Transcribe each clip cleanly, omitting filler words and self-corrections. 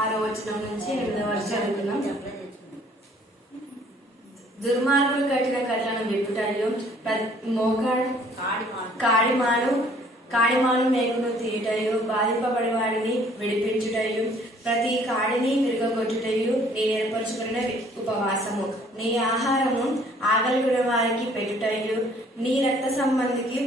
6వ వచనం నుంచి 8వ వరకు చదువుతున్నాం. దుర్మార్గులు కట్టిన కట్లను విప్పుటయు, కాడిమాను మేకును తీయుటయు, బాధింపబడి వాడిని విడిపించుటయు, ప్రతి కాడిని విరుగగొట్టుటయు నీ ఏర్పరచుకున్న ఉపవాసము. నీ ఆహారము ఆకలిగొన్న వారికి పెట్టుటయు, నీ రక్త సంబంధికి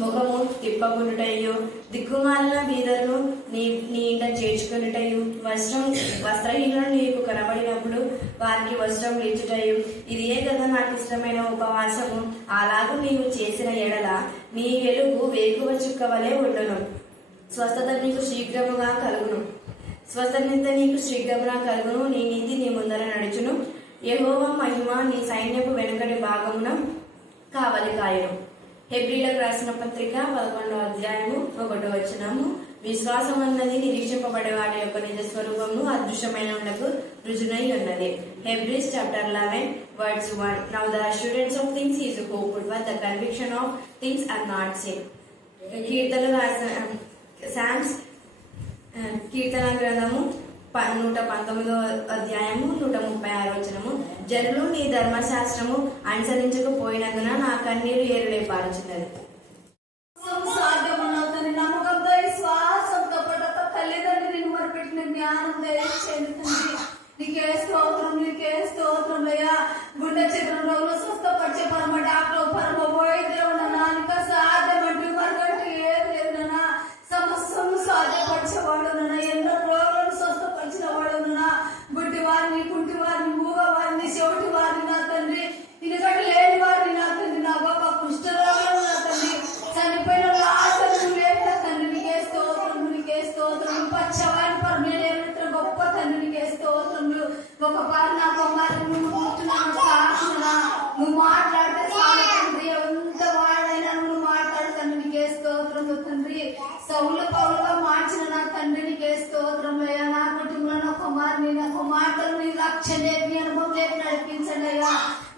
ముఖము తిప్పగొట్టుటయు, దిక్కుమాలిన బీదలను నీ ఇంట చేర్చుకున్నటయు, వస్త్రహీనులను నీకు కనబడినప్పుడు వారికి వస్త్రం ఇచ్చుటయు, ఇదే కదా నాకు ఇష్టమైన ఉపవాసము. అలాగూ నీవు చేసిన ఎడల నీ వెలుగు వేకువ చుక్క వలె ఉండును. స్వస్థత నీకు శీఘ్రముగా కలుగును. నీ నీతి నీ ముందర నడుచును. యెహోవా మహిమ నీ సైన్యపు వెనుకటి భాగమున కావలి కాయను. హెబ్రీలకు రాసిన పత్రిక 11వ అధ్యాయము 1వ వచనము. విశ్వాసం అన్నది నిరీక్షింపబడే వాటి యొక్క నిజ స్వరూపము అదృశ్యమైనకు రుజునై ఉన్నది. Hebrews chapter 11 verse 1. Now the assurance of things is hoped, but the conviction of things are not seen. కీర్తన గ్రంథము 119వ అధ్యాయము 136వ వచనము. జనులు నీ ధర్మశాస్త్రము అనుసరించకపోయినందున నా కన్నీరు ఏరులే పారుచున్నది. నీకే స్తోత్రం అయ్యా. గుండె చిత్రంలో స్వస్థపరిచే పరమ డాక్టర్ పరమ వైద్యుడు నానిక సాధ్యమంటూ మరొకటి ఏది లేదు నాన్న. సమస్తం సాధ్యపరిచేవాడు నాన్న. ఎన్నో రోగులను స్వస్థపరిచిన వాడు నాన్న. గుడ్డి వారిని, కుంటి వారిని, మూగ వారిని, చెవిటి వారిని నా తండ్రి, ఇనుకటి లేని వారిని నా తండ్రి, నా గొప్ప కుష్ఠరోగులను నా తండ్రి, చనిపోయిన ఆశలు లేని నా తండ్రి, నీకే స్తోత్రం. పచ్చవారిని పరమేశ్వర గొప్ప తండ్రి, నీకే స్తోత్రములు. ఒక పారి నా కుమారు నువ్వు మాట్లాడితే చాలు తండ్రి. ఎంత వాడైనా నువ్వు మాట్లాడుతాను. నీకే స్తోత్రం తండ్రి. సౌలు పౌలుగా మార్చిన నా తండ్రి, నీకే స్తోత్రం అయ్యా. నా కుటుంబంలో నా కుమారుని, నా కుమార్తెను నీ రక్షణ నీ అనుభవం లేక నడిపించండి అయ్యా.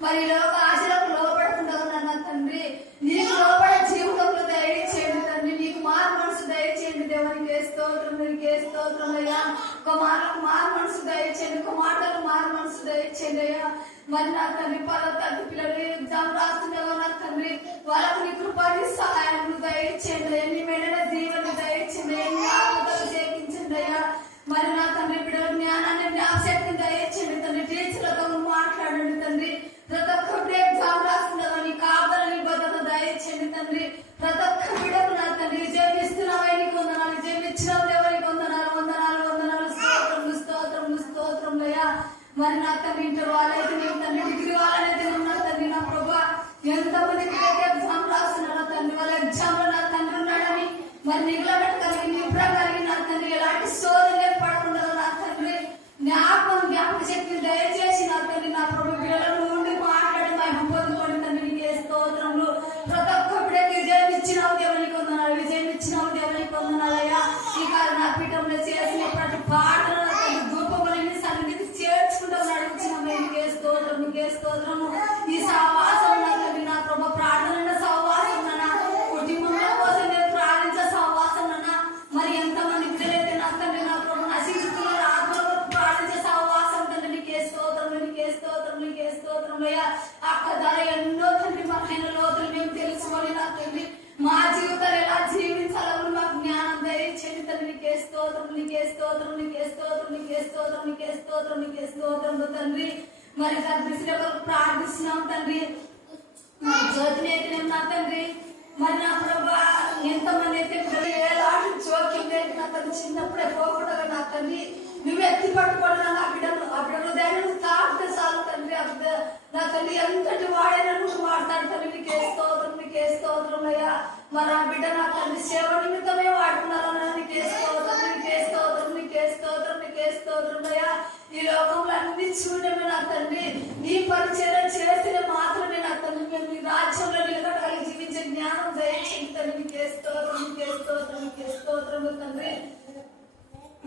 మరి లోక ఆశలకు లోపడకుండా నా తండ్రి, నీకు లోపడే జీవితంలో దయచేయండి తండ్రి. నీకు మారు మనసు దయచేయండి దేవునికి స్తోత్రం అయ్యా. కుమారులకు మారు మనసు దయచేయండి, కుమార్తెలకు మారు మనసు దయచేయండి అయ్యా. మరి నా తండ్రి 10వ తరగతి పిల్లలు ఎగ్జామ్ రాస్తుండగా నా తండ్రి, వాళ్ళకు నీ కృపాది సహాయం దయచేయండి. ఎన్ని మేడల దీవెన దయచేయండి, ఎన్ని ఆత్మతలు చేయించండి అయ్యా. మరి నా తండ్రి బిడ్డల జ్ఞానాన్ని, జ్ఞాపశక్తిని దయచేయండి తండ్రి. టీచర్లతో మాట్లాడండి తండ్రి. ప్రతి ఒక్కటి ఎగ్జామ్ రాస్తుండగా నీ కాపుదల, నీ భద్రత దయచేయండి తండ్రి. ప్రతి ఒక్క బిడ్డకు నా తండ్రి విజయం ఇస్తున్నావు, నీకు వందనాలు. విజయం ఇచ్చినావు ఎవరికి వందనాలు. స్తోత్రం అయ్యా. మరి నా తండ్రి ఇంటర్ వాళ్ళైతే నేను తండ్రి, డిగ్రీ వాళ్ళైతే ఉన్నారు తండ్రి. నా ప్రభా ఎంతమంది ఎగ్జామ్ రాస్తున్నారో తండ్రి, వాళ్ళ ఎగ్జామ్ లో నా తండ్రి ఉన్నాడని మరి నిగలబెట్ట కలిగి, నిబ్రం కలిగి నా తండ్రి, ఎలాంటి శోధనే పడకుండా నా తండ్రి జ్ఞాపక శక్తిని దయచేసి నా తండ్రి, నా ప్రభు పిల్లలను ఉండి మాట్లాడి మహిమ పొందుకోండి తండ్రి. నీకే స్తోత్రములు. ప్రతి ఒక్క బిడ్డకి విజయం ఇచ్చినావు దేవునికి వందనాలయ్యా. ఈ కాలం నా పీఠంలో చేసిన ప్రతి పాటలు ధూపములని సన్నిధికి చేర్చుకుంటూ నడిపించిన నీకే స్తోత్రము. ఈ సహవాసం నా తండ్రి, నా ప్రభు ప్రార్థన సహవాసం నాన్న, కుటుంబంలో కోసం నేను ప్రార్థించే సహవాసం నాన్న. మరి ఎంతమంది బిడ్డలైతే నా తండ్రి, నా ప్రభు నశించుతున్నారు, ఆత్మలో ప్రార్థించే సహవాసం తండ్రి. నీకే స్తోత్రం అయ్యా. అక్క ధర ఎన్నో తండ్రి మహిళ లోతులు మేము తెలుసుకొని నా తండ్రి, మా జీవితాలు ఎలా జీవించాలని మాకు జ్ఞానం దయచేయండి తండ్రి. నీకే స్తోత్రం తండ్రి. మరి గర్భిణీ కొరకు ప్రార్థిస్తున్నాం తండ్రి. జ్యోతిని అయితే నా తండ్రి, మరి నా ప్రభా ఎంతమంది అయితే ఎలాంటి జోక్యం లేదు నా తండ్రి, చిన్నప్పుడే పోకుండా నా తండ్రి నువ్వు ఎత్తి పట్టుకోవడం నా బిడ్డను, ఆ బిడ్డ హృదయాన్ని తాకితే చాలు తండ్రి. నా తండ్రి ఎంతటి వాడైనా నువ్వు మాట్లాడు తండ్రి. నీకే స్తోత్రం అయ్యా. మరి ఆ బిడ్డ నా తండ్రి సేవ నిమిత్తమే వాడుకున్నారన్నా. నీకే స్తోత్రం అయ్యా. ఈ లోకంలో అన్ని చూడమే నా తండ్రి, నీ పరిచయం చేసిన మాత్రమే నా తండ్రి మేము నీ రాజ్యంలో నిలబడగలిగి జీవించే జ్ఞానం దయచేయండి తండ్రి. నీకే స్తోత్రం తండ్రి.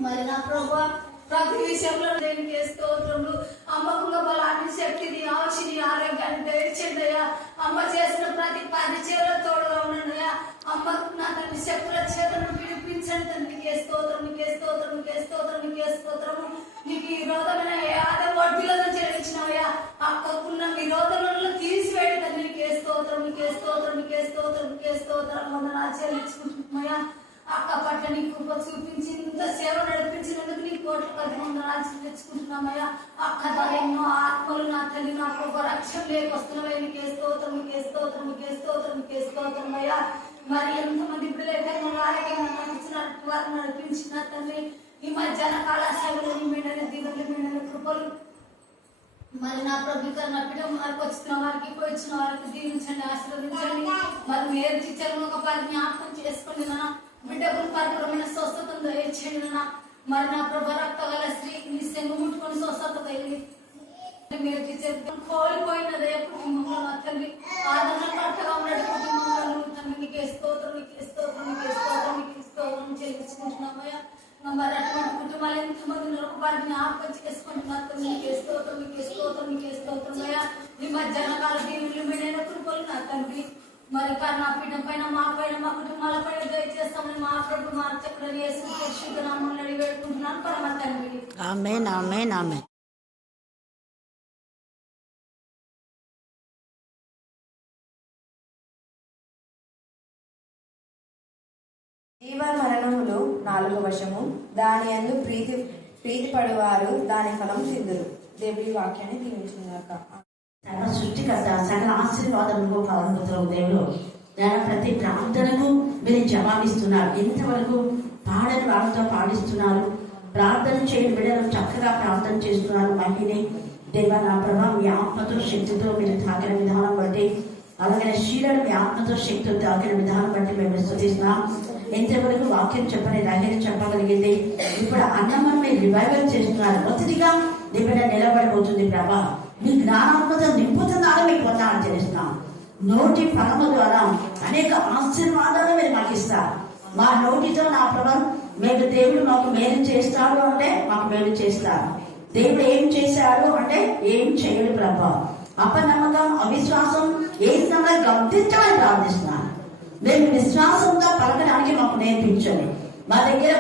మరి నా ప్రభా ప్రతి విషయంలో నీకే స్తోత్రములు. అమ్మకున్న బలాన్ని, శక్తిని, ఆశని, ఆరోగ్యాన్ని దయచేయండి అయ్యా. అమ్మ చేసిన ప్రతి పరిచయంలో తోడుగా ఉన్నానయ్యా. అమ్మకు నా తండ్రి శక్తుల చేతను విడిపించండి తండ్రి. నీకే స్తోత్రం. స్తోత్రము. నీకు ఈ విరోధమైన ఏ ఆదాయం వడ్డీలను చెల్లించినవయ్యా. ఆ కొక్కున్న విరోధములను తీసివేయడం తండ్రి నీకే స్తోత్రం, నీకే స్తోత్రం, నీకే స్తోత్రం, నీకే స్తోత్రం. వందనాలు చెల్లించుకుంటున్నామయ్యా. అక్క పట్ల నీ కృప చూపించి ఇంత సేవ నడిపించినందుకు నీ కోట్ల కొద్ది వందనాలు చెల్లించుకుంటున్నామయ్యా. అక్క ద్వారా ఎన్నో ఆత్మలు నా తల్లి నా కృప రక్షణ లేకొస్తున్నామయ్యా. నీకే స్తోత్రం, నీకే స్తోత్రం, నీకే స్తోత్రం, నీకే స్తోత్రం అయ్యా. మరి ఎంతమంది బిడ్డలైతే ఆరోగ్యంగా వారిని నడిపించిన తండ్రి ఈ మధ్యాహ్న కాల సేవలు మెండని దీవెనలు మెండని కృపలు మరి నా ప్రభుత్వం నా బిడ్డ మనకు వచ్చిన వారికి వచ్చిన వారికి దీవించండి, ఆశీర్వదించండి. మరి మీరు చిచ్చలను ఒక పది జ్ఞాపకం చేసుకోండి నా బిడ్డకు పరిపూర్ణమైన స్వస్థతను దయచేయండి నా. మరి నా ప్రభు రక్తగల స్త్రీ నీ సెంగు ముట్టుకొని స్వస్థత కలిగి మీరు చిచ్చలు కోల్పోయినదే కుటుంబంలో నా తండ్రి ఆదరణ కట్టగా ఉన్నట్టు కుటుంబంలో తండ్రి నీకే స్తోత్రం, నీకే స్తోత్రం, నీకే స్తోత్రం, నీకే స్తోత్రం చెల్లించుకుంటున్నామయ్యా. మరి అటువంటి కుటుంబాలు ఎంతమంది ఉన్నారు వారిని జ్ఞాపకం చేసుకుంటున్నారు. నీకే స్తోత్రం, నీకే స్తోత్రం, నీకే స్తోత్రం అయ్యా. నీ మధ్యాహ్న కాల దీవులు మెడైన కృపలు నా తండ్రి మరి నా పీఠం పైన మా పైన మా కుటుంబాల పైన దయచేస్తామని మా ప్రభు మా చక్కని యేసు పరిశుద్ధ నామములో అడిగి వేడుకుంటున్నాను పరమ తండ్రి. ఆమేన్, ఆమేన్, ఆమేన్. జీవ మరణములు 4వ వశము, దాని యందు ప్రీతి పడువారు దాని ఫలం తిందురు. దేవుడి వాక్యాన్ని దీవించుగాక. సర్వ సృష్టికర్త సకల ఆశీర్వాదములకు పాల్గొంటున్న దేవుడు ప్రతి ప్రార్థనకు మీరు జవాబిస్తున్నారు. ఇంతవరకు పాడని వాళ్ళతో పాడిస్తున్నారు. ప్రార్థన చేయని బిడ్డలు చక్కగా ప్రార్థన చేస్తున్నారు. మహిళని దేవ నా ప్రభా మీ ఆత్మతో శక్తితో మీరు తాకిన విధానం బట్టి అలాగే శీలను మీ ఆత్మతో శక్తితో తాకిన విధానం బట్టి మేము స్తుతిస్తున్నాం. ఎంతవరకు వాక్యం చెప్పని ధైర్యం చెప్పగలిగింది. ఇప్పుడు అన్నమని మీరు రివైవల్ చేస్తున్నారు. మొదటిగా నీ బిడ్డ నిలబడిపోతుంది. ప్రభా మీ జ్ఞానాత్మత నింపుతున్నారో మీకు వందనాలు చేస్తున్నాం. నోటి ఫలము ద్వారా అనేక ఆశీర్వాదాలు మీరు మాకు ఇస్తారు. మా నోటితో నా ప్రభావం మేము దేవుడు మాకు మేలు చేస్తాడు అంటే మాకు మేలు చేస్తారు. దేవుడు ఏం చేశాడు అంటే ఏం చేయడు. ప్రభా అపనమ్మకం అవిశ్వాసం ఏ సమయం గమనించమని ప్రార్థిస్తున్నాను. మేము విశ్వాసంతో పలకడానికి మాకు నేర్పించండి. మా దగ్గర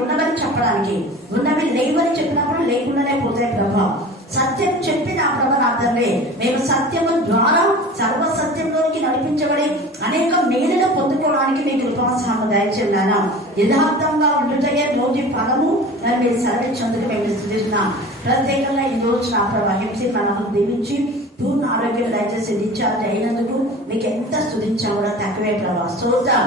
ఉన్నవని చెప్పడానికి ఉన్నవి లేవని చెప్పినప్పుడు లేకుండానే పోతాయి. ప్రభా సత్యం చెప్పి నా ప్రభా నా తండ్రి మేము సత్యము ద్వారా సర్వ సత్యంలోకి నడిపించబడి అనేక మేలులు పొందుకోవడానికి మీకు కృపాసహాయం దయచేయాలా. యథార్థంగా ఉండుటయే నోటి ఫలము అని మీరు సెలవించేందుకు మేము స్తుతిస్తున్నాం. ప్రత్యేకంగా ఈ రోజు నా ప్రభా హింసి మనకు దీవించి పూర్ణ ఆరోగ్యం దయచేసి డిశ్చార్జ్ అయినందుకు మీకు ఎంత స్తుతించాము కూడా తక్కువే ప్రభా. స్తోత్రం.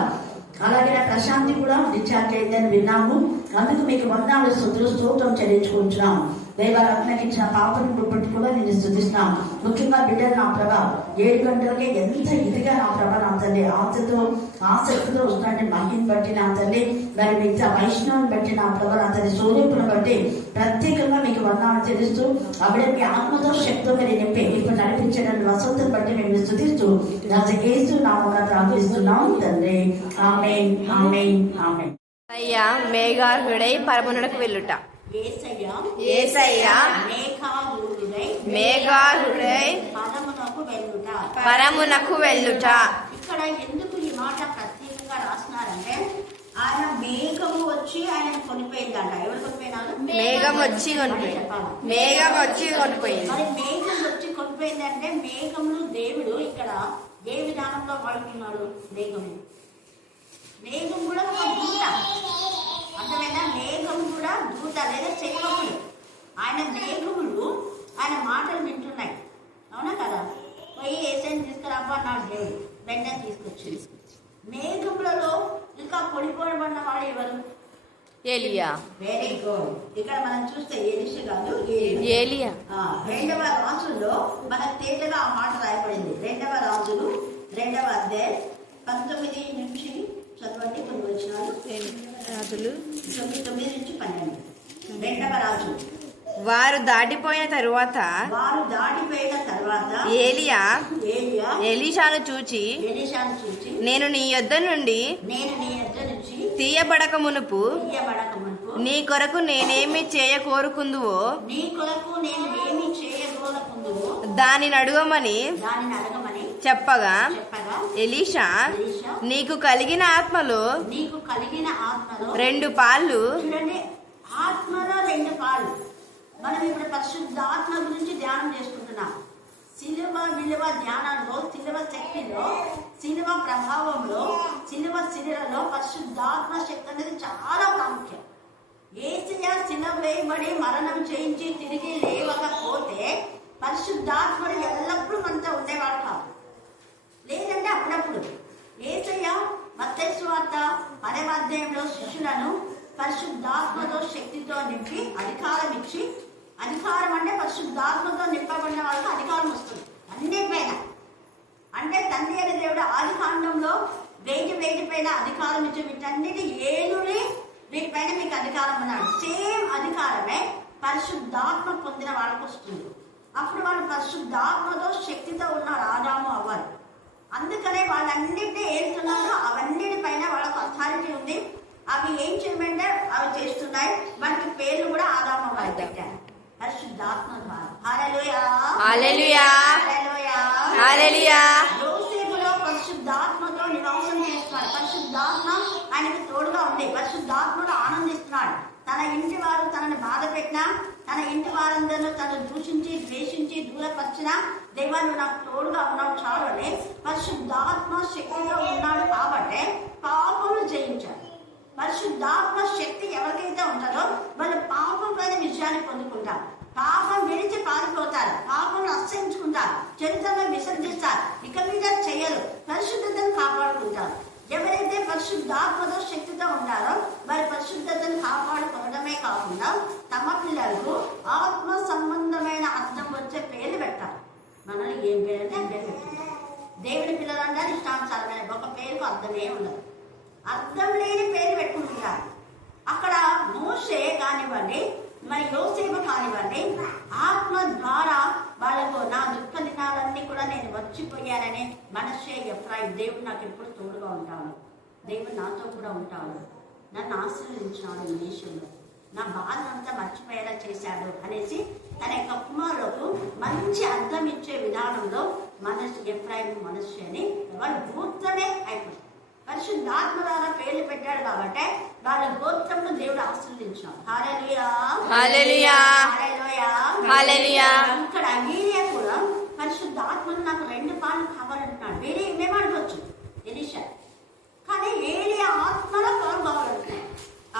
అలాగే ప్రశాంతి కూడా డిశ్చార్జ్ అయిందని విన్నాము. అందుకు మీకు వందనాలు స్తోత్రం చెల్లించుకుంటున్నాం. దైవాలకు ఇచ్చిన పాపని బట్టి కూడా నేను స్తుతిస్తున్నాం. ముఖ్యంగా బిడ్డలు నా ప్రభా 7 గంటలకే ఎంత ఇదిగా నా ప్రభా నా తల్లి ఆసక్తితో వస్తున్నట్టు మహిని బట్టి నా తల్లి మరి మిగతా వైష్ణవుని బట్టి నా ప్రభా నా తల్లి సూర్యుని బట్టి ప్రత్యేకంగా మీకు వందనాలు చెల్లిస్తూ అప్పుడే మీ ఆత్మతో శక్తితో మీరు నింపి ఇప్పుడు నడిపించడానికి వసంతం బట్టి మేము స్తుతిస్తూ యేసు నామమున ప్రార్థిస్తున్నాం తండ్రి. ఆమేన్, ఆమేన్, ఆమేన్. అయ్యా మేఘార్హుడై పరమునకు వెళ్ళుట. యేసయ్యా మేఘార్హుడై పరమునకు వెళ్ళుట. ఇక్కడ ఎందుకు ఈ మాట ప్రత్యేకంగా రాస్తున్నారంటే ఆయన మేఘము వచ్చి ఆయన కొనిపోయిందంట. ఎవరు కొనిపోయినారు? మేఘం వచ్చి కొనిపోయింది. మేఘం వచ్చి కొనిపోయింది. మరి మేఘం వచ్చి కొనిపోయిందంటే మేఘములు దేవుడు ఇక్కడ ఏ విధానంలో వాడుకున్నాడు? మేఘం కూడా ఒక దూత. అర్థమైనా? మేఘం కూడా దూత లేదా సేవకుడు. ఆయన మేఘములు ఆయన మాటలు వింటున్నాయి. అవునా కదా? పోయి ఏసైని తీసుకురాబ్బా అన్నాడు దేవుడు. వెంటనే తీసుకొచ్చి మేఘములలో ఇంకా పొడిపోబడిన వాడు ఎవరు? ఏలియా. Very good. ఇక్కడ మనం చూస్తే ఎలీషా కాదు, ఏలియా. 2వ రాజుల్లో మనకు తేలిగా ఆ మాట రాయబడింది. 2వ రాజులు 2వ అధ్యాయం 19 నుంచి చదవండి. కొన్ని వచ్చినారు 9 నుంచి 12. 2వ రాజు. వారు దాటిపోయిన తరువాత ఏలియా ఎలీషాను చూచి నేను నీ యొద్ద నుండి తీయబడక మునుపు నీ కొరకు నేనేమి చేయ కోరుకుందువో దానిని అడుగమని చెప్పగా ఎలీషా నీకు కలిగిన ఆత్మలో 2 పాళ్ళు ఆత్మలో 2 పాలు. మనం ఇప్పుడు పరిశుద్ధాత్మ గురించి ధ్యానం చేసుకుంటున్నాం. శిలువ విలువ ధ్యానంలో, శిలువ శక్తిలో, శిలువ ప్రభావంలో, శిలువ శిలువలో పరిశుద్ధాత్మ శక్తి అనేది చాలా ప్రాముఖ్యం. యేసయ్య శిలువ వేయబడి మరణం చేయించి తిరిగి లేవకపోతే పరిశుద్ధాత్ముడు ఎల్లప్పుడూ మనతో ఉండేవాడు కాదు. లేదంటే అప్పుడప్పుడు యేసయ్య మత్తయి సువార్త 10వ అధ్యాయంలో శిష్యులను పరిశుద్ధాత్మతో శక్తితో నింపి అధికారం ఇచ్చి, అధికారం అంటే పరిశుద్ధాత్మతో నింపబడిన వాళ్ళకి అధికారం వస్తుంది అన్నిటిపైన. అంటే తండ్రి అనే దేవుడు ఆది కాండంలో వేటి పైన అధికారం ఇచ్చి వీటన్నిటి ఏలుని వీటిపైన మీకు అధికారం ఉన్నాడు. సేమ్ అధికారమే పరిశుద్ధాత్మ పొందిన వాళ్ళకి వస్తుంది. అప్పుడు వాళ్ళు పరిశుద్ధాత్మతో శక్తితో ఉన్నారు ఆదాము అవ్వాలి. అందుకనే వాళ్ళన్నిటినీ ఏలుతున్నారు. అవన్నిటిపైన వాళ్ళకు అథారిటీ ఉంది. అవి ఏం చేయమంటే అవి చేస్తున్నాయి. వాటికి పేర్లు కూడా ఆదాము అవ్వాలి పెట్టారు పరిశుద్ధాత్మ ద్వారా. హల్లెలూయా హల్లెలూయా హల్లెలూయా. యోసేపులో పరిశుద్ధాత్మతో నివాసం చేస్తున్నాడు. పరిశుద్ధాత్మ ఆయనకు తోడుగా ఉంది. పరిశుద్ధాత్మలో ఆనందిస్తున్నాడు. తన ఇంటి వారు తనని బాధ పెట్టినా, తన ఇంటి వారందరూ తను దూషించి ద్వేషించి దూరపరిచినా, దేవా నువ్వు నాకు తోడుగా ఉన్నావు చాలు అని పరిశుద్ధాత్మ శక్తిగా ఉన్నాడు. కాబట్టి పాపములు జయించాడు. పరిశుద్ధాత్మ శక్తి ఎవరికైతే ఉంటుందో వాళ్ళు పాపం పైన విజయాన్ని పొందుకుంటారు. పాపం విడిచి పారిపోతారు. పాపం అసహించుకుంటారు. చరిత్రను విసర్జిస్తారు. ఇక మీద చేయరు. పరిశుద్ధతను కాపాడుకుంటారు. ఎవరైతే పరిశుద్ధాత్మతో శక్తితో ఉంటారో వారి పరిశుద్ధతను కాపాడుకోవడమే కాకుండా తమ పిల్లలకు ఆత్మ సంబంధమైన అర్థం వచ్చే పేర్లు పెట్టారు. మనల్ని ఏం పేరు అంటే పేరు పెట్టుకుంటారు. దేవుని పిల్లలు అంటే ఇష్టానుసారమైన ఒక పేరుకు అర్థమే ఉండదు. అర్థం లేని పేరు పెట్టుకుంటున్నారు. అక్కడ మోషే కానివ్వండి, మరి యోసేపు కానివ్వండి, ఆత్మ ద్వారా వాళ్ళకు నా దుఃఖ దినాలన్నీ కూడా నేను వచ్చిపోయానని మనషే ఎఫ్రాయిం దేవుడు నాకు ఎప్పుడు తోడుగా ఉంటాను, దేవుడు నాతో కూడా ఉంటాడు, నన్ను ఆశీర్వదించినాడు ఈ దేశంలో, నా బాధ అంతా మర్చిపోయేలా చేశాడు అనేసి తన యొక్క కుమారులకు మంచి అర్థం ఇచ్చే విధానంలో మనసు ఎఫ్రాయిం మనషే అని వాళ్ళ గోత్రమే అయిపోయింది. పరిశుద్ధాత్మ ద్వారా పేర్లు పెట్టాడు కాబట్టి వాళ్ళ గోత్రంలో దేవుడు ఆశీర్వదించాడు. హల్లెలూయా హల్లెలూయా హల్లెలూయా. ఇక్కడ ఏలియా కూడా పరిశుద్ధాత్మను నాకు 2 పాలు కావాలంటున్నాడు. వేరే ఏమేమి అడగచ్చు ఎలీషా, కానీ ఏలియా ఆత్మలో పాలు కావాలంటున్నాడు.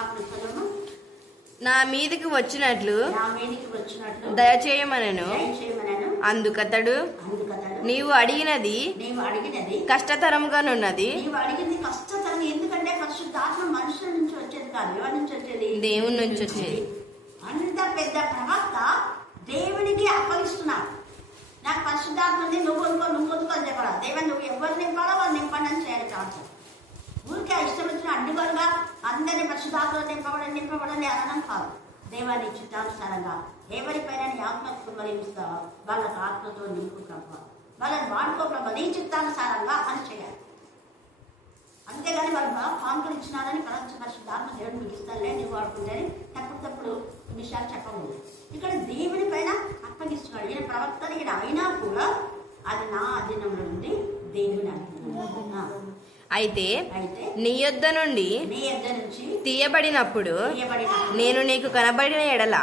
అప్పుడు చదువు, నా మీదికి వచ్చినట్లు నా మీదికి వచ్చినట్లు దయచేయమనను. అందుకతడు నీవు అడిగినది కష్టతరముగానున్నది. నీవు అడిగింది కష్టతరం. ఎందుకంటే పరిశుద్ధాత్మ మనుషుల నుంచి వచ్చేది కాదు. ఎవరి నుంచి వచ్చేది? దేవుని నుంచి వచ్చేది. అంత పెద్ద ప్రవక్త దేవునికి అప్పగిస్తున్నాడు. నాకు పరిశుద్ధాత్మ ఉంది, నువ్వు కొనుక్కో అని చెప్పాలి. దేవా నువ్వు ఎవరు నింపాలో వాళ్ళు నింపండి అని చేయాలి. చాలు ఊరికే ఇష్టం వచ్చిన అడ్డుగోలుగా అందరినీ పరిశుద్ధాత్మలో నింపబడండి అనడం కాదు. దేవాన్ని చిత్తానుసారంగా ఎవరిపైన నీ ఆత్మకు కుమ్మరిస్తావో వాళ్ళకు ఆత్మతో నింపు ప్రభావ, వాళ్ళని వాడుకో ప్రభావ, నీ చిత్తానుసారంగా అని చేయాలి. అంతేగాని వాళ్ళు బాగా కానుకలు ఇచ్చినారని పరిశుద్ధాత్మ దేవుడు మీకు ఇస్తానులే నీవు వాడుకుంటారని తప్పుడు విషయాలు చెప్పకూడదు. ఇక్కడ దేవుని పైన అప్పగిస్తున్నాడు. ఈయన ప్రవక్తలు ఈయన అయినా కూడా అది నా అధీనంలో నుండి దేవుని అధీనంలో. అయితే నీ యొద్ద నుంచి తీయబడినప్పుడు నేను నీకు కనబడిన ఎడల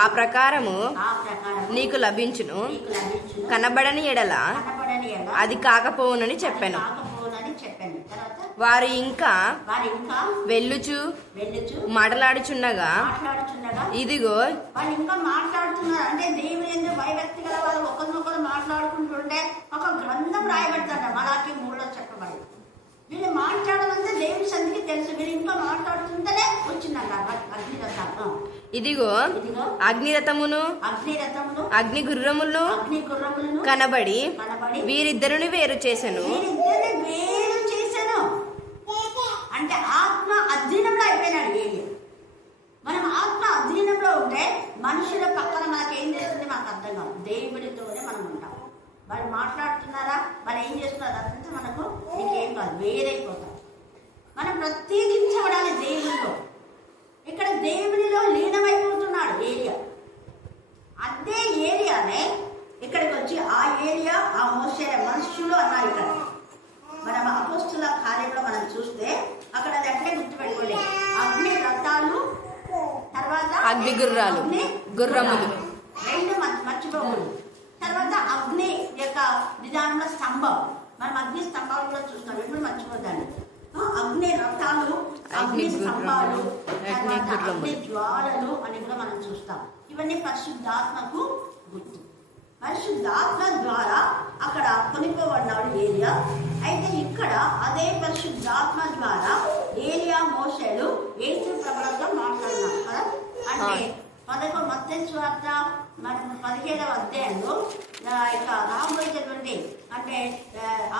ఆ ప్రకారము నీకు లభించును, కనబడని ఎడల అది కాకపోవునని చెప్పాను. వారు ఇంకా వెళ్ళుచు మాట్లాడుచున్నగా ఇదిగో వాళ్ళు ఇంకా మాట్లాడుతున్నారు. అంటే దేవుని ఎందుకు భయభక్తి గల వాళ్ళు ఒకరినొకరు మాట్లాడుకుంటుంటే ఒక గ్రంథం రాయబడతారు. మలాకి 3లో చెప్పబడి వీళ్ళు మాట్లాడమంటే దేవుని సంధికి తెలుసు. వీళ్ళు ఇంకా మాట్లాడుతుంటేనే వచ్చిందంట అగ్నిరథం. ఇదిగో అగ్నిరథమును అగ్ని గుర్రములను కనబడి వీరిద్దరిని వేరు చేసెను. అంటే ఆత్మ అధీనంలో అయిపోయినాడు ఏలియా. మనం ఆత్మ అధీనంలో ఉంటే మనుషుల పక్కన మనకి ఏం చేస్తుంది మనకు అర్థం కాదు. దేవుడితోనే మనం ఉంటాం. వాళ్ళు మాట్లాడుతున్నారా, వాళ్ళు ఏం చేస్తున్నారు అదంతా మనకు ఇంకేం కాదు, వేరైపోతాం. మనం ప్రత్యేకించబడాలి దేవుడిలో. ఇక్కడ దేవునిలో లీనమైపోతున్నాడు ఏలియా. అదే ఏలియానే ఇక్కడికి వచ్చి ఆ ఏలియా ఆ మోషే మనుషులు అన్నారు. ఇక్కడ మనం అపోస్తుల కార్యంలో మనం చూస్తే అక్కడ అది అట్లే గుర్తుపెట్టుకోండి. అగ్ని రథాలు గుర్రాలు, గుర్రములు. రెండు మర్చిపోకూడదు. తర్వాత అగ్ని యొక్క విధానంలో స్తంభం, మనం అగ్ని స్తంభాలు కూడా చూస్తాం, ఎప్పుడు మర్చిపోతాను. అగ్ని రథాలు, అగ్ని స్తంభాలు, తర్వాత అగ్ని జ్వాలలు అని కూడా మనం చూస్తాం. ఇవన్నీ పరిశుద్ధాత్మకు గుర్తు. పరిశుద్ధాత్మ ద్వారా అక్కడ కొనుక్కోబడినాడు ఏలియా. అయితే ఇక్కడ అదే పరిశుద్ధాత్మ ద్వారా ఏలియా మోషేలు యేసు ప్రభువుతో మాట్లాడుతున్నారు కదా. అంటే మత్తయి సువార్త 17వ అధ్యాయంలో రాబోయేటటువంటి అంటే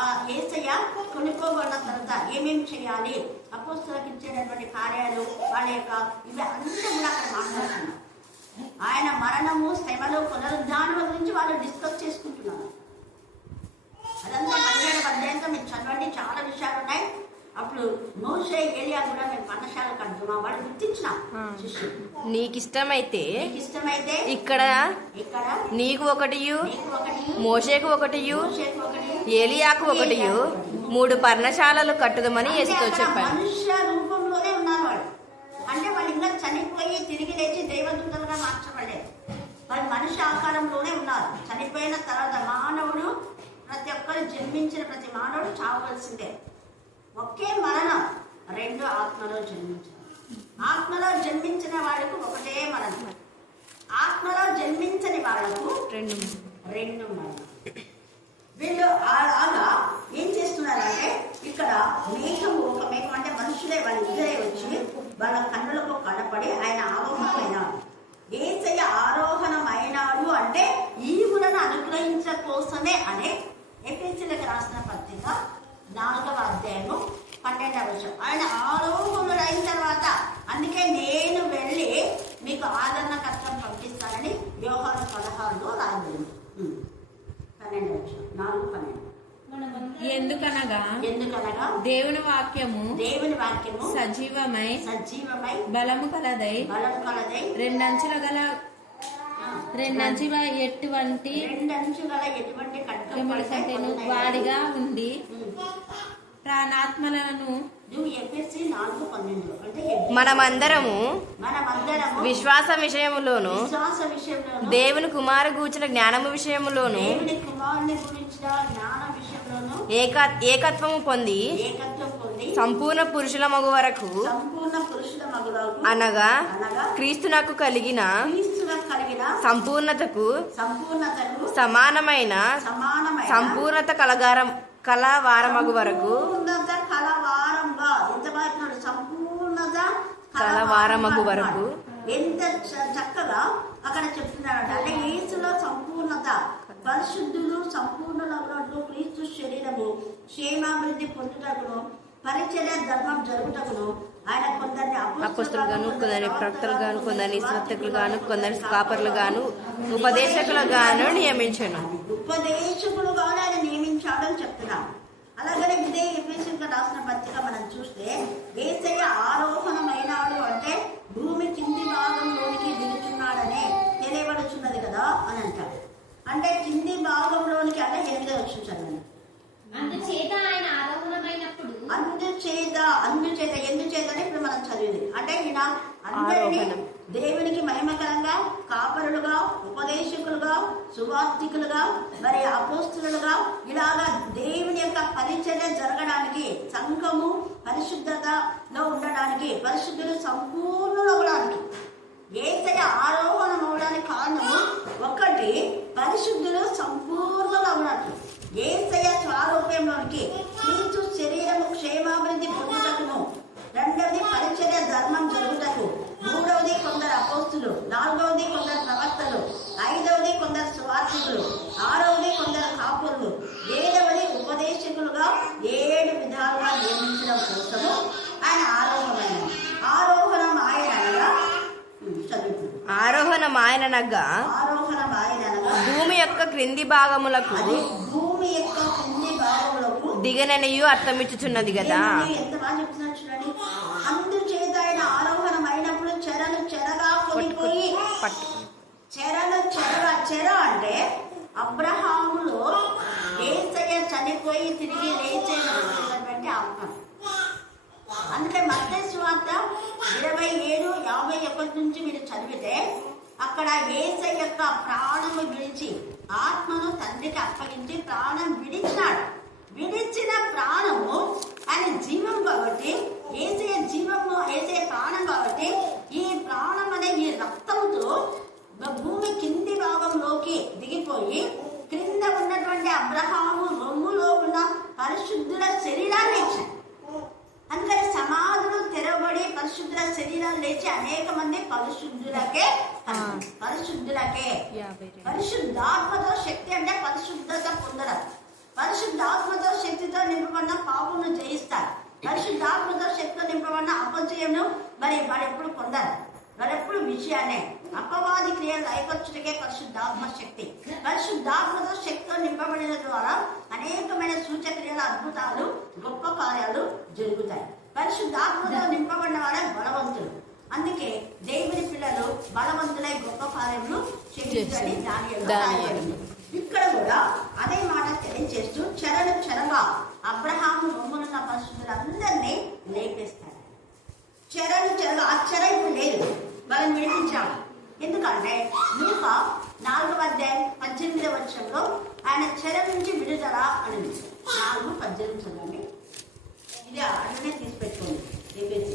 ఆ యేసయ్య కొనుక్కోబడిన తర్వాత ఏమేమి చేయాలి, అపోస్తలులకు ఇచ్చేటటువంటి కార్యాలు, వాళ్ళ యొక్క ఇవి అంతా కూడా అక్కడ మాట్లాడుతున్నారు. ఆయన మరణము, శ్రమలు, పునరుద్ధానం గురించి వాళ్ళు డిస్కస్ చేసుకుంటున్నారు. అదంతా 17వ అధ్యాయంతో మీరు చదవండి, చాలా విషయాలు ఉన్నాయి. అప్పుడు మోషే ఏలియా కూడా మేము పర్ణశాల కడుతున్నా వాళ్ళు గుర్తించిన శిష్యుడు. నీకు ఇష్టమైతే ఇక్కడ నీకు ఒకటియు, మోషేకు ఒకటియు, ఏలియాకు ఒకటియు 3 పర్ణశాలలు కట్టుదమని యేసుతో చెప్పాడు. మనుష్య రూపంలోనే ఉన్నారు వాళ్ళు. అంటే వాళ్ళు ఇంకా చనిపోయి తిరిగి లేచి దైవదూతలుగా మార్చబడలేదు. వాళ్ళు మనిషి ఆకారంలోనే ఉన్నారు. చనిపోయిన తర్వాత మానవుడు, ప్రతి ఒక్కరు జన్మించిన ప్రతి మానవుడు చావవలసిందే. ఒకే మరణం, 2 ఆత్మలో జన్మించిన. ఆత్మలో జన్మించిన వాళ్ళకు ఒకటే మరణం, ఆత్మలో జన్మించని వాళ్లకు 2 మరణం. వీళ్ళు అలా ఏం చేస్తున్నారంటే ఇక్కడ మేఘము, ఒక మేఘం అంటే మనుషులే, వాళ్ళ ఇద్దరే వచ్చి వాళ్ళ కన్నులకు కనపడి ఆయన ఆరోహణమైనాడు. యేసయ్య ఆరోహణమైనాడు అంటే ఈవులను అనుగ్రహించ కోసమే అనే ఎఫెసీయులకు రాసిన పత్రిక 4వ అధ్యాయము 12వ వచనం. ఆయన ఆరోహణుడు అయిన తర్వాత అందుకే నేను వెళ్ళి మీకు ఆదరణకర్తను పంపిస్తానని యోహాను 16లో రాయబడింది. 12వ వచనం, 4:12. ఎందుకనగా దేవుని వాక్యము సజీవమై బలము కలదై రెండంచుల ఎటువంటి ఖడ్గముల కంటేను వాడిగా ఉండి ప్రాణాత్మలను మనమందరము విశ్వాస విషయములోను దేవుని కుమారు గూర్చిన జ్ఞానము విషయములోను ఏకత్వము పొంది సంపూర్ణ పురుషుల మగు వరకు అనగా క్రీస్తునకు కలిగిన సంపూర్ణతకు సమానమైన సంపూర్ణత కలవారమగు వరకు కలవారమగు వరకు. ఎంత చక్కగా అక్కడ చెప్తున్నారంట. అంటే యేసులో సంపూర్ణత, పరిశుద్ధులు సంపూర్ణులగునట్లు క్రీస్తు శరీరము క్షేమాభివృద్ధి పొందుటకును పరిచర్య ధర్మం జరుగుటకును ఆయన కొందరిని అపోస్తలుగాను, కొందరిని ప్రవక్తలుగాను, కొందరిని స్వర్తకులుగాను, కొందరిని కాపరులుగాను, ఉపదేశకులుగాను నియమించాను. ఉపదేశకులుగాను ఆయన నియమించాడని చెప్తున్నాం. అలాగనే ఇదే ఎఫెసీయులకు రాసిన పత్రిక మనం చూస్తే యేసయ్య ఆరోహణమైనాడు అంటే భూమి కింది భాగంలోనికి దిగుచున్నాడనే తెలియబడుచున్నది కదా అని అంటారు. అంటే కింది భాగంలోనికి అంటే 8వ వచనం చదవండి. అందుచేత ఆయన ఆరోహణమైనప్పుడు అందుచేత ఎందుచేతనే ఇప్పుడు మనం చదివింది. అంటే ఈయన అందరినీ దేవునికి మహిమకరంగా కాపరులుగా, ఉపదేశకులుగా, సువార్థికులుగా, మరి అపోస్తులుగా ఇలాగా దేవుని యొక్క పరిచర్య జరగడానికి, సంఘము పరిశుద్ధతలో ఉండడానికి, పరిశుద్ధులు సంపూర్ణులవడానికి, యేసయ్య ఆరోహణం అవడానికి కారణము ఒకటి పరిశుద్ధులు సంపూర్ణులవడానికి, యేసయ్య స్వారూప్యంలోనికి క్రీస్తు శరీరము క్షేమాభివృద్ధి పొందుటకును, 2వది పరిచర్య ధర్మం జరుగుటకు, 3వది కొందరు అపోస్తులు, 4వది కొందరు ప్రవక్తలు, 5వది కొందరు సువార్థికులు, 6వది కొందరు కాపురులు, 7వది ఉపదేశకులుగా 7 విధాలుగా నియమించడం కోసము ఆయన ఆరోహణం ఆయననగా భూమి యొక్క క్రింది భాగములకు దిగననియు అర్థమిచ్చుచున్నది కదా. ఎంత బాగా చెప్తున్నారు చూడండి. అందుచేత ఆయన ఆరోహణం అయినప్పుడు చెరగా కొనిపోయి, చెర అంటే అబ్రహాములో యేసయ్య చనిపోయి తిరిగి లేచేటువంటి ఆత్మ. అందుకే మత్తయి సువార్త 27:51 నుంచి మీరు చదివితే అక్కడ యేసయ్య యొక్క ప్రాణము విడిచి ఆత్మను తండ్రికి అప్పగించి ప్రాణం విడిచినాడు. విడిచిన ప్రాణము ఆయన జీవం కాబట్టి, యేసయ్య జీవము, యేసయ్య ప్రాణం కాబట్టి, ఈ ప్రాణం అనే ఈ రక్తంతో భూమి కింది భాగంలోకి దిగిపోయి క్రింద ఉన్నటువంటి అబ్రహాము రొమ్ములో ఉన్న పరిశుద్ధుల శరీరాన్ని ఇచ్చాడు. అందుకని సమాధులు తెరవబడి పరిశుద్ధుల శరీరాలు లేచి అనేక మంది పరిశుద్ధులకే పరిశుద్ధాత్మతో శక్తి అంటే పరిశుద్ధత పొందడం. పరిశుద్ధాత్మతో శక్తితో నింపబడిన పాపమును జయిస్తారు. పరిశుద్ధాత్మతో శక్తితో నింపబడిన అపజయమును మరి వాడెప్పుడు పొందరు. వాడెప్పుడు విషయాన్నే అపవాది క్రియలు లయపరచుటకే పరిశుద్ధాత్మ శక్తి. పరిశుద్ధాత్మతో శక్తితో నింపబడిన ద్వారా అనేకమైన సూచక్రియలు, అద్భుతాలు, గొప్ప కార్యాలు జరుగుతాయి. పరిశుద్ధాత్మతో నింపబడిన వాడే బలవంతులు. అందుకే దేవుని పిల్లలు బలవంతులై గొప్ప కార్యములు చేయించని దానియేలు. ఇక్కడ కూడా అదే మాట తెలియజేస్తూ చెరగా అబ్రహాము రొమ్మునున్న పరిశుద్ధులందరినీ లేపేస్తాడు. చెరగా ఆ చెర ఇప్పుడు లేదు, వాళ్ళని విడిపించాము. ఎందుకంటే లూకా 4:18 ఆయన చెర నుంచి విడుదల అని 4:18 చదవండి. ఇది అడనే తీసి పెట్టుకోండి. లేపేసి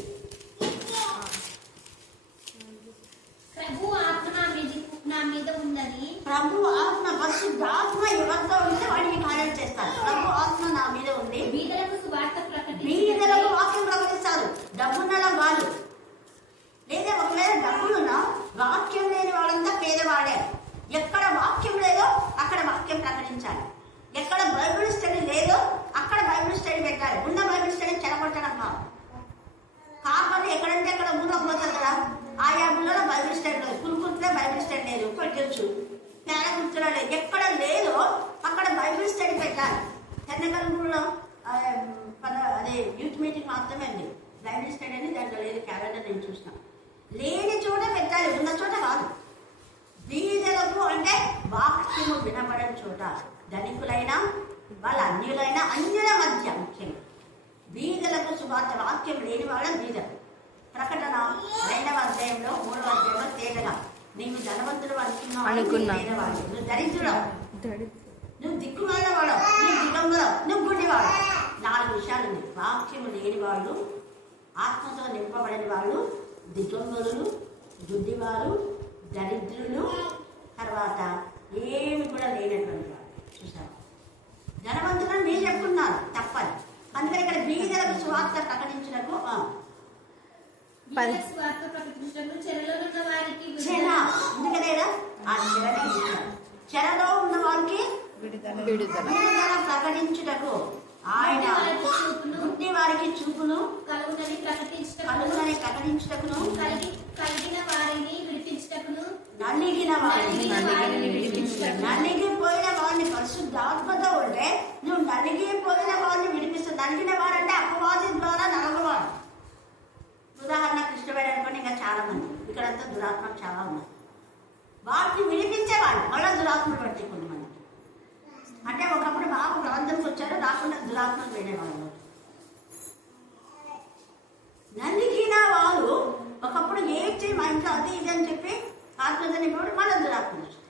ప్రభు ఆత్మ నా మీద ఉన్నది. ప్రభు ఆత్మ, పరిశుద్ధాత్మ ఎవరితో ఉంటే వాడిని కార్యం చేస్తారు. ప్రభు ఆత్మ నా మీద ఉంది. బీదలకు సువార్త ప్రకటించాలి. బీదలకు వాక్యం ప్రకటిస్తారు. డబ్బున్నలా వాళ్ళు, లేదా ఒకవేళ డబ్బులున్నా వాక్యం లేని వాళ్ళంతా పేదవాడే. ఎక్కడ వాక్యం లేదో అక్కడ వాక్యం ప్రకటించాలి. ఎక్కడ బైబిల్ స్టడీ లేదో అక్కడ బైబిల్ స్టడీ పెట్టాలి. ఉన్న బైబిల్ స్టడీ చెడగొట్టడం కాదు. కాకపోతే ఎక్కడంటే అక్కడ ఊళ్ళో పోతారు కదా, ఆయా ఊళ్ళో బైబిల్ స్టడీ లేదు. కురుకుర్తిలో బైబిల్ స్టడీ లేదు, పెట్టచ్చు. పేరగుర్తులో లేదు. ఎక్కడ లేదో అక్కడ బైబిల్ స్టడీ పెట్టాలి. తెన్నగల్గూడలో అదే యూత్ మీటింగ్ మాత్రమే అండి బైబిల్ స్టడీ అని దాంట్లో లేదు. క్యాలెండర్ నేను చూసిన. లేని చోట పెట్టాలి, ఉన్న చోట కాదు. బీదలకు అంటే వాక్యము వినబడని చోట, ధనికులైనా వాళ్ళ అన్యులైనా, అన్యుల మధ్య ముఖ్యంగా బీదలకు సువార్త వాక్యం లేని వాళ్ళ బీదలు. ప్రకటన 2వ అధ్యాయంలో 3వ అధ్యాయంలో తేటగా నీవు ధనవంతుడు అనుకున్నావు, నువ్వు దరిద్రుడు, నువ్వు దిక్కుమాల వాడు, నువ్వు దిగంబరం, నువ్వు గుడ్డివాడు. 4 విషయాలు ఉంది. వాక్యము లేని వాళ్ళు, ఆత్మతో నింపబడని వాళ్ళు, దిగంబరులు, గుడ్డివారు, దరిద్రులు, తర్వాత ఏమి కూడా లేనటువంటి వాడు. చూసారు, ధనవంతులను మీరు చెప్పుకున్నారు తప్పని. అందుకని ఇక్కడ బీదలకు సువార్త ప్రకటించినకు చెరలో ఉన్న వారికి విడుదల ప్రకటించుటకు, ఆయన గుడ్డి వారికి చూపును కలుగునని ప్రకటించుటకును, కలిగిన వారిని విడిపించుటకును, నలిగిపోయిన వారిని పరిశుద్ధాత్మతో ఉంటే నువ్వు నలిగిపోయిన వారిని విడిపిస్తావు. నలిగిన వారంటే అపవాది ద్వారా నలగవాడు. ఉదాహరణ కృష్ణవేడ అనుకోండి, ఇంకా చాలా మంది ఇక్కడంతా దురాత్మలు చాలా ఉన్నాయి. వాటిని విడిపించేవాళ్ళు మళ్ళీ దురాత్మలు పడితే కొంతమంది. అంటే ఒకప్పుడు బాబు ప్రాంతంకి వచ్చారు, రాకుండా దురాత్మలు వెళ్ళేవాళ్ళు. నలిగిన వాళ్ళు ఒకప్పుడు ఏడ్చి మా ఇంట్లో అది ఇది అని చెప్పి ఆత్మని కూడా మళ్ళీ దురాత్మలు వచ్చారు.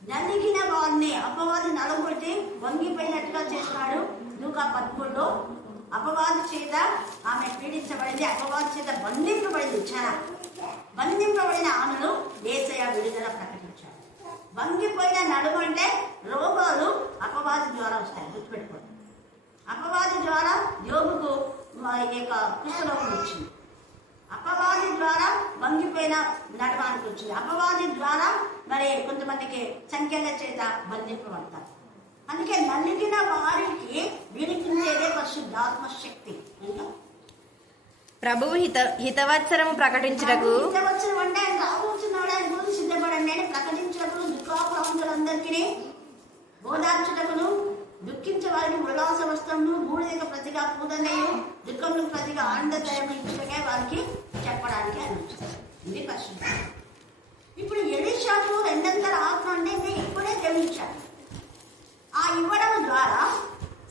నలిగిన వారిని అపవాది నలగొట్టి వంగిపోయినట్టుగా చేస్తున్నాడు. లూకా 13లో అపవాది చేత ఆమె పీడించబడింది, అపవాది చేత బంధింపబడింది. చాలా బంధింపబడిన ఆమెను యేసయ్య విడుదల ప్రకటించాడు. వంగిపోయిన నడుము అంటే రోగాలు అపవాది ద్వారా వస్తాయి, గుర్తుపెట్టుకోండి. అపవాది ద్వారా యోగుకు కుష్ఠరోగం వచ్చింది. అపవాది ద్వారా వంగిపోయిన నడవానికి వచ్చింది. అపవాది ద్వారా మరి కొంతమందికి సంఖ్యల చేత బంధింపబడతారు. అందుకే నలిగిన వారికి విడిపించేదే పరిశుద్ధాత్మ శక్తి. ప్రభువు హితవత్సరము ప్రకటించుటకు, హితవత్సరం అంటే ఆయన రాబోతున్నాడు, ఆయన గురించి సిద్ధపడండి అని ప్రకటించుటకును, దుఃఖాపరాంతులందరికీ బోధార్చుటకును, దుఃఖించే వారికి ఉల్లాస వస్త్రమును, బూడిదకు ప్రతిగా పూదనయు, దుఃఖములకు ప్రతిగా ఆనందదయం ఇచ్చుటకే వారికి చెప్పడానికి ఆయన వచ్చారు. ఇది పరిశుద్ధ. ఇప్పుడు ఎలీషాకు 200 ఆత్మ అంటే ఇప్పుడే గ్రహించాడు. ఆ ఇవ్వడం ద్వారా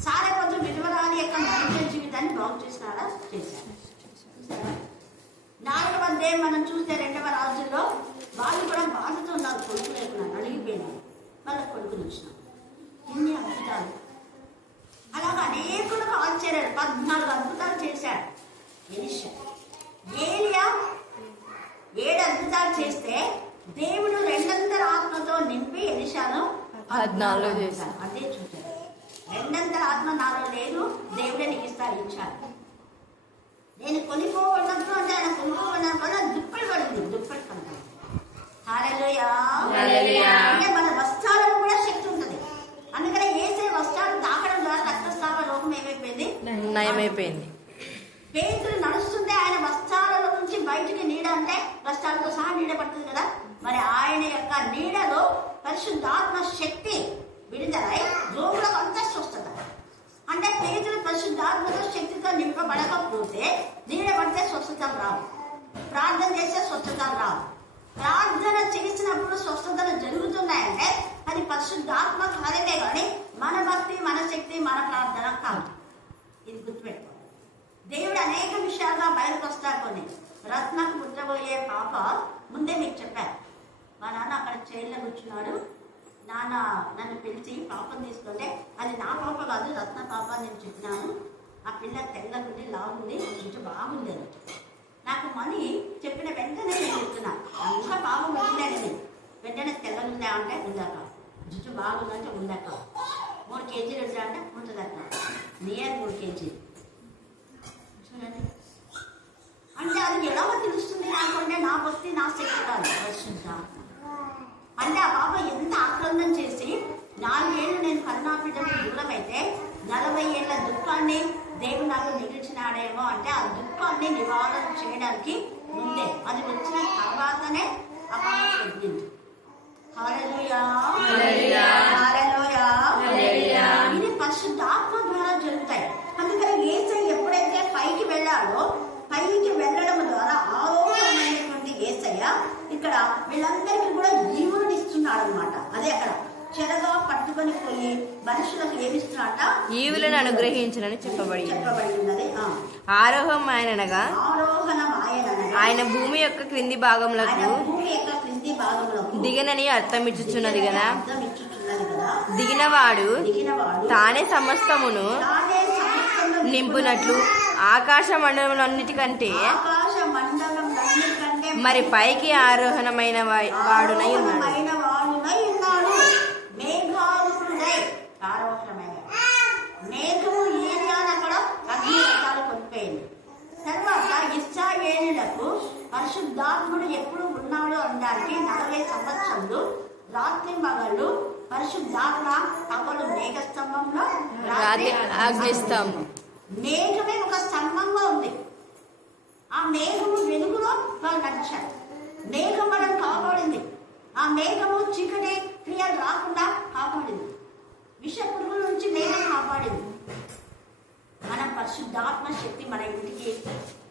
సారెపొద్దు విధవరాలి యొక్క నైజ జీవితాన్ని బాగు చేసినారా? మనం చూస్తే 2వ రాజుల్లో వాళ్ళు కూడా బాధతో ఉన్నారు, కొడుకు లేకున్నా అడిగిపోయినారు, వాళ్ళకి కొడుకులు ఇచ్చినాం. ఎన్ని అద్భుతాలు! అలాగా అనేకులకు ఆశ్చర్యాలు, 14 అద్భుతాలు చేశాడు ఎలీషా. ఏలియా 7 అద్భుతాలు చేస్తే దేవుడు 200 ఆత్మతో నింపి ఎలీషాను 14 చేశాడు. అదే చూశాడు. 200 ఆత్మ నాలో లేదు, దేవుడే నీకు ఇస్తారు ఇచ్చాడు. నేను కొనుక్కోవన్నప్పుడు అంటే ఆయన కొనుక్కోవన్నప్పుడు దుప్పటి పడింది, దుప్పటి కంటాను. హల్లెలూయా. అంటే మన వస్త్రాలకు కూడా శక్తి ఉంటుంది. అందుకనే యేసే వస్త్రాలు తాకడం ద్వారా రక్తస్రావ రోగం ఏమైపోయింది, నయమైపోయింది. పేతురు నడుస్తుంటే ఆయన వస్త్రాల నుంచి బయటికి నీడ, అంటే వస్త్రాలతో సహా నీడ పడుతుంది కదా, మరి ఆయన యొక్క నీడలో పరిశుద్ధాత్మ శక్తి విడుదలై రోగులకు అంతా స్వస్థత. అంటే పేతురు పరిశుద్ధాత్మతో శక్తితో నింపబడకపోతే నీడ పడితే స్వస్థతలు రావు, ప్రార్థన చేస్తే స్వస్థతలు రావు. ప్రార్థన చేసినప్పుడు స్వస్థతలు జరుగుతున్నాయంటే అది పరిశుద్ధాత్మ కార్యమే కానీ మన భక్తి, మన శక్తి, మన ప్రార్థన కాదు. ఇది గుర్తుపెట్టుకోవాలి. దేవుడు అనేక విషయాలుగా బయటకు వస్తారు. కొన్ని రత్నకు పుట్టబోయే పాప ముందే మీకు చెప్పారు. మా నాన్న అక్కడ చైర్లో కూర్చున్నాడు, నాన్న నన్ను పిలిచి పాపను తీసుకుంటే అది నా పాప కాదు, రత్న పాప నేను చెప్పినాను. ఆ పిల్ల తెల్లగుండి లాగుంది, జుట్టు బాగుంది. నాకు మనీ చెప్పిన వెంటనే నేను చెప్తున్నా, ఇంకా బాగా వచ్చిందని. వెంటనే తెల్లగుందా అంటే ఉందాక, జుట్టు బాగుందంటే ఉందాక, 3 కేజీలు వచ్చా అంటే ఉంటుందక్క, నియర్ 3 కేజీలు. చూడండి, అంటే అది ఎలా తెలుస్తుంది నాకు అంటే నా భక్తి, నా శక్తి కాదు, పరిశుద్ధాత్మ. అంటే ఆ పాప ఎంత ఆక్రందన చేసి 4 ఏళ్ళు నేను కరుణాపీఠకు దూరమైతే 40 ఏళ్ల దుఃఖాన్ని దేవుడు నాకు మిగిల్చినాడేమో. అంటే ఆ దుఃఖాన్ని నివారణ చేయడానికి ముందే, అది వచ్చిన తర్వాతనే ఆ పాప తగ్గింది. హల్లెలూయా. ఇది పరిశుద్ధాత్మ ద్వారా జరుగుతాయి. అందుకని యేసయ్య ఎప్పుడైతే పైకి వెళ్ళాడో, పైకి వెళ్ళడం ద్వారా ఆరోగ్యమైనటువంటి యేసయ్య ఇక్కడ వీళ్ళందరికీ కూడా ఈవులను ఇస్తున్నాడు అనమాట. అదే అక్కడ చెరగా పట్టుకొని పోయి మనుషులకు ఏమిస్తున్నాట, ఈవులను అనుగ్రహించనని చెప్పబడి ఉన్నది. ఆరోహం ఆయనగా ఆయన భూమి యొక్క క్రింది భాగంలోకి దిగనని అర్థం ఇచ్చుచున్నది కదా. దిగినవాడు తానే సమస్తమును నింపునట్లు ఆకాశ మండలములన్నిటికంటే మరి పైకి ఆరోహణమైన వాడునై ఉన్నాడు. మేఘము ఏరియానక్కడ అగ్ని రకాలు కొనిపోయింది. తర్వాత ఇశ్రాయేలీయులకు పరిశుద్ధాత్ముడు ఎప్పుడు ఉన్నాడు అనడానికి 40 సంవత్సరాలు రాత్రి మగళ్ళు పరిశుద్ధాత్మ పగలు మేఘస్తంభంలో, రాత్రి అగ్నిస్తంభం. మేఘమే ఒక స్తంభంగా ఉంది. ఆ మేఘము వెలుగులో వాళ్ళు నడిచారు. మేఘం మనం కాపాడింది. ఆ మేఘము చీకటి క్రియలు రాకుండా కాపాడింది. విష పురుగుల నుంచి మేఘం కాపాడింది. మన పరిశుద్ధాత్మ శక్తి మన ఇంటికి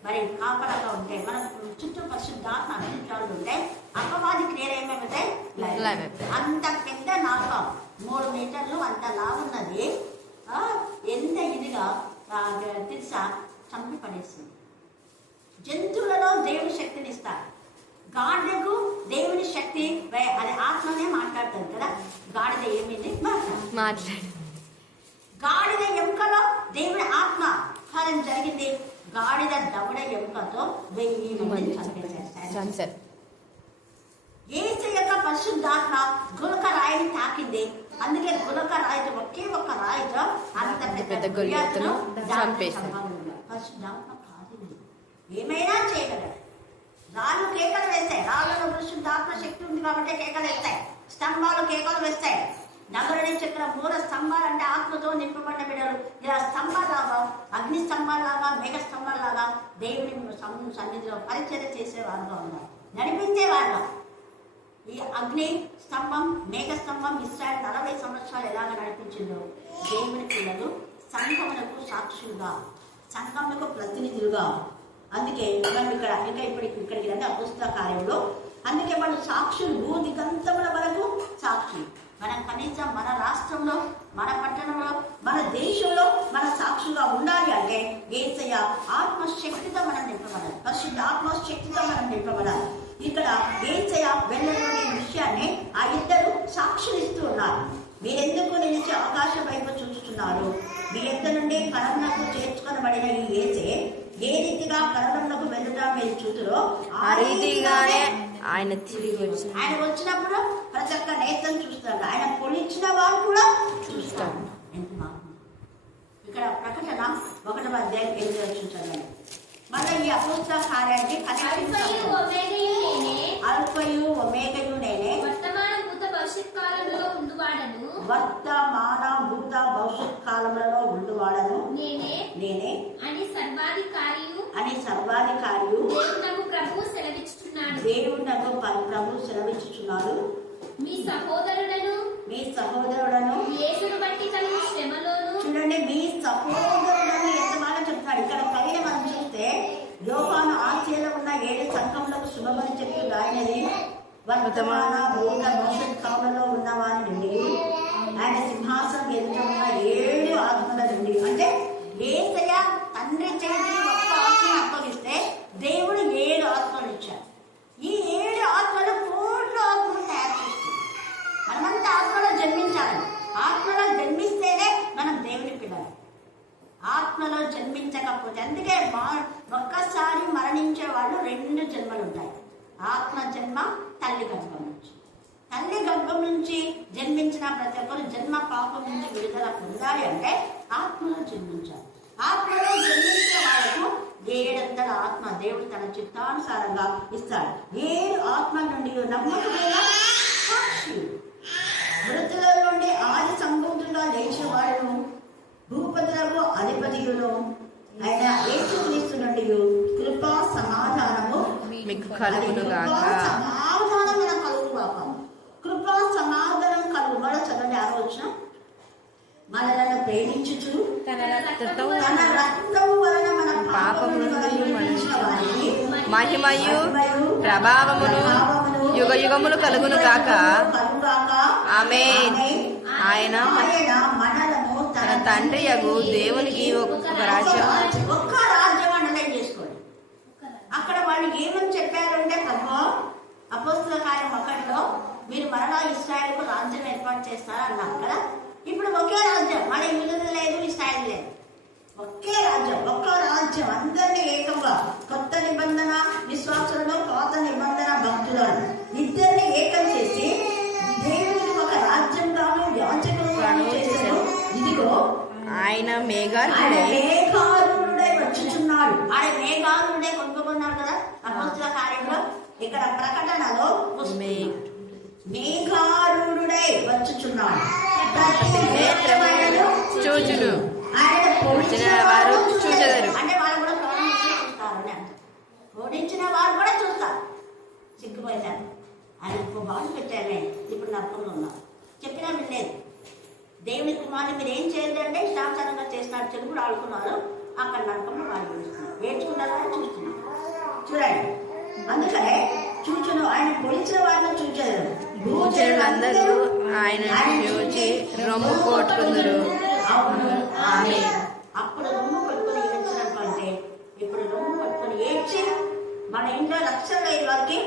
మరి కాపలాగా ఉంటే, మన చుట్టూ పరిశుద్ధాత్మ అభిప్రాయాలు ఉంటే అపవాది క్రియలు ఏమేమిటాయి. అంత పెద్ద నాక 3 మీటర్లు అంత లావున్నది, ఎంత ఇదిగా తెలుసా చంపి పడేస్తుంది. జంతువులలో దేవుని శక్తిని ఇస్తారు. గాడిదకు దేవుని శక్తి, అది ఆత్మనే మాట్లాడుతుంది కదా. గాడిద ఏమైంది మాట్లాడు. గాడిద ఎముకలో దేవుని ఆత్మ కార్యం జరిగింది. గాడిద దవడ ఎముకతో 1000 మంది చంపేశారు. యేసు యొక్క పరిశుద్ధాత్మ గులక రాయిని తాకింది. అందుకే గులక రాయితో ఒకే ఒక్క రాయితో అంత పెద్ద గొలియాతును చంపేశారు. పరిశుద్ధాత్మ కాదు, ఏమైనా చేయగలరు. రాళ్ళు కేకలు వేస్తాయి. రాళ్ళలో పరిశుద్ధాత్మ శక్తి ఉంది కాబట్టి కేకలు వేస్తాయి. స్తంభాలు కేకలు వేస్తాయి. నగరుని చక్ర 3 స్తంభాలు అంటే ఆత్మతో నింపబడిన బిడ్డలు. ఇలా స్తంభాలాగా, అగ్ని స్తంభాలాగా, మేఘ స్తంభాలాగా దేవుని సన్నిధిలో పరిచర్య చేసేవారుగా ఉన్నారు, నడిపించేవారుగా. ఈ అగ్ని స్తంభం, మేఘ స్తంభం ఇశ్రాయేలు 40 సంవత్సరాలు ఎలాగ నడిపించిందో, దేవుని పిల్లలు సంఘములకు సాక్షులుగా, సంఘములకు ప్రతినిధులుగా. అందుకే మనం ఇక్కడికి రండి అపోస్తల కార్యంలో. అందుకే వాళ్ళు సాక్షులు, భూదిగంతముల వరకు సాక్షి. మనం కనీసం మన రాష్ట్రంలో, మన పట్టణంలో, మన దేశంలో మన సాక్షులుగా ఉండాలి అంటే యేసయ్య ఆత్మశక్తితో మనం నింపబడాలి. పరిశుద్ధ ఆత్మశక్తితో మనం నింపబడాలి. ఇక్కడ యేసయ్య వెళ్ళని విషయాన్ని ఆ ఇద్దరు సాక్షులు ఇస్తూ ఉన్నారు. మీరెందుకు నిలిచి ఆకాశం వైపు చూస్తున్నారు? మీ ఎద్ద నుండి పరమునకు చేర్చుకొనబడిన ఈ యేసే ఏ రీతిగా పరమునకు వెళ్ళడం మీరు చూతురో ఆ రీతిగానే ఆయన తిరిగి వచ్చి ఆయన వచ్చినప్పుడు ప్రతి ఒక్క నేతం చూస్తాడు. ఆయన పొలిచిన వారు కూడా చూస్తాడు. ఎంత బాగుంది. ఇక్కడ ప్రకటన 1వ అధ్యాయం 8వ వచనం చదవండి. మళ్ళీ ఈ అపోస్తల కార్యానికి అల్ఫయు ఒమేగయు నేనే, అల్ఫయు ఒమేగయు నేనే, వర్తమాన భూత భవిష్యత్ కాలంలో ఉండువాడను, వర్తమాన భూత భవిష్యత్ కాలములలో ఉండువాడను నేనే అని సర్వాధికారియు దేవునకు ప్రభువు సెలవిచ్చుచున్నాడు. దేవునకు ప్రభు సెలవిచ్చుచున్నాడు. మీ సహోదరుడను యేసును బట్టి కలిగిన శ్రమలోను, చూడండి, మీ సహోదరులను ఎంత బాగా చెప్తాడు. ఇక్కడ పైన మనం చూస్తే యోహాను ఆసియాలో ఉన్న 7 సంఘములకు శుభమని చెప్పి రాయినది వర్తమాన భూత భవిష్యత్ కాలంలో ఉన్న వారి నుండి ఆయన సింహాసనం ఎదుట ఉన్న 7 ఆత్మల నుండి. అంటే యేసయ్య తండ్రి చేతికి ఒక్క ఆత్మను అప్పగిస్తే దేవుడు 7 ఆత్మలు ఇచ్చాడు. ఈ 7 ఆత్మలు పూర్ణ ఆత్మను తయారు చేస్తుంది. మనమంతా ఆత్మలో జన్మించాలి. ఆత్మలో జన్మిస్తేనే మనం దేవుని పిల్లలు. ఆత్మలో జన్మించకపోతే, అందుకే ఒక్కసారి మరణించే వాళ్ళు 2 జన్మలు ఉంటాయి. ఆత్మ జన్మ, తల్లి గర్భం నుంచి. తల్లి గర్భం నుంచి జన్మించిన ప్రతి ఒక్కరు జన్మ పాపం నుంచి విడుదల పొందాలి అంటే ఆత్మలో జన్మించాలి. ఆత్మలో జన్మించిన వాళ్ళకు 7 ఆత్మ దేవుడు తన చిత్తానుసారంగా ఇస్తాడు. 7 ఆత్మల నుండి నమ్మకమైన సాక్షి, మృతుల నుండి ఆది సంభూతులుగా లేచిన వాళ్ళను, భూపతులకు అధిపతియులు ఆయన యేసుక్రీస్తు నుండి కృపా సమాధానము మీకు కలుగునుగాక. సమాధానం మనకు కలుగుగాక. కృపా సమాధానం కలుగు. మరో చదవండి 6వ వచనం. మనలను ప్రేమించుచు తన రక్తము వలన మన పాపముల నుండి విడిపించిన వారికి మహిమయు ప్రభావమును యుగ యుగములు కలుగును గాక. ఆమేన్. ఆయన మనలను తన తండ్రి యగు దేవునికి ఒక రాజ్యం ఒక్క రాజ్యం అండర్లైన్ చేసుకోండి. అక్కడ వాళ్ళు ఏమని చెప్పారంటే, ప్రభు అపోస్తల కార్యం 1లో మీరు మరలా ఇశ్రాయేలుకు రాజ్యం ఏర్పాటు చేస్తారా అన్నారు కదా. ఇప్పుడు ఒకే రాజ్యం, మన యూదులు లేదు, ఇశ్రాయేలు లేదు. ఒకే రాజ్యం, ఒక్క రాజ్యం, అందరినీ ఏకంగా. కొత్త నిబంధన విశ్వాసులను, పాత నిబంధన భక్తులను ఇద్దరిని ఏకం చేసి దేవునికి ఒక రాజ్యంగాను యాజకులను చేశారు. ఇదిగో ఆయన మేఘారుడై వచ్చుచున్నాడు. ఆయన మేఘారుడై కొనుక్కున్నాడు కదా అపోస్తల కార్యంలో. ఇక్కడ ప్రకటనలో మేఘారుడై వచ్చుచున్నాడు. చూచును ఆయన పొడిచిన వారు చూచెదరు. అంటే వాళ్ళు కూడా చూస్తారు. ఓడించిన వారు కూడా చూస్తారు. సిగ్గుపోతారు. ఆయన బాగుంది పెట్టామే, ఇప్పుడు నరకంలో ఉన్నారు. చెప్పినా వినలేదు. దేవుని కుమారుని మీరు ఏం చేయలేదంటే ఇష్టానుసారంగా చేస్తున్నారు. చెరుకుడు ఆడుకున్నారు. అక్కడ నరకంలో వాళ్ళు చూస్తున్నారు. ఏడ్చుకుంటారు, చూస్తున్నారు. చూడండి, అందుకనే చూచును ఆయన పొలిచిన వారిని చూచారు. భూజనులందరూ ఆయన చూచి రొమ్ము కొట్టుకుందరు. అప్పుడు రొమ్ము కొట్టుకొని ఏడ్చినట్టు, ఇప్పుడు రొమ్ము కొట్టుకొని ఏడ్చి మన ఇంట్లో రక్షణ లేని వారికి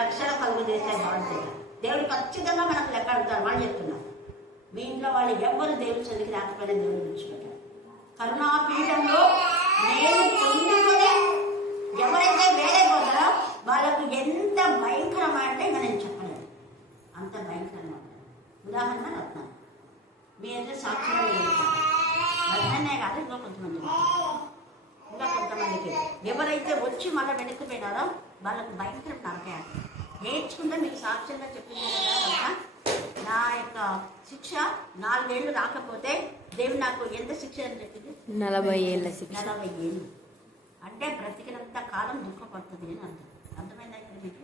రక్షణ కలుగు చేస్తే బాగుంటుంది. దేవుడు ఖచ్చితంగా మనకు లెక్క అడుగుతారు. వాళ్ళు చెప్తున్నారు, మీ ఇంట్లో వాళ్ళు ఎవరు దేవుడు చదివికి రాకపోయినా దేవుడు విడిచిపెట్టారు. కరుణాపీఠంలో నేను పొందుకొని ఎవరైతే వేరే పోతారో వాళ్ళకు ఎంత భయంకరమా అంటే నేను చెప్పలేదు, అంత భయంకరంగా ఉంటుంది. ఉదాహరణ రత్నం, మీ అయితే సాక్షిగా రత్ననే కాదు, ఇంకా కొంతమందికి ఎవరైతే వచ్చి మళ్ళీ వెనక్కిపోయినారో వాళ్ళకు భయంకరం నరకే. నేర్చుకుంటే మీకు సాక్ష్యంగా చెప్పింది కదా, నా యొక్క శిక్ష 4 ఏళ్ళు రాకపోతే దేవుడు నాకు ఎంత శిక్ష అని చెప్పింది? 40 ఏళ్ళ శిక్ష. 40 ఏళ్ళు అంటే బ్రతికినంత కాలం దుఃఖపడుతుంది అని అర్థం. అర్థమైందా ఇక్కడ మీకు?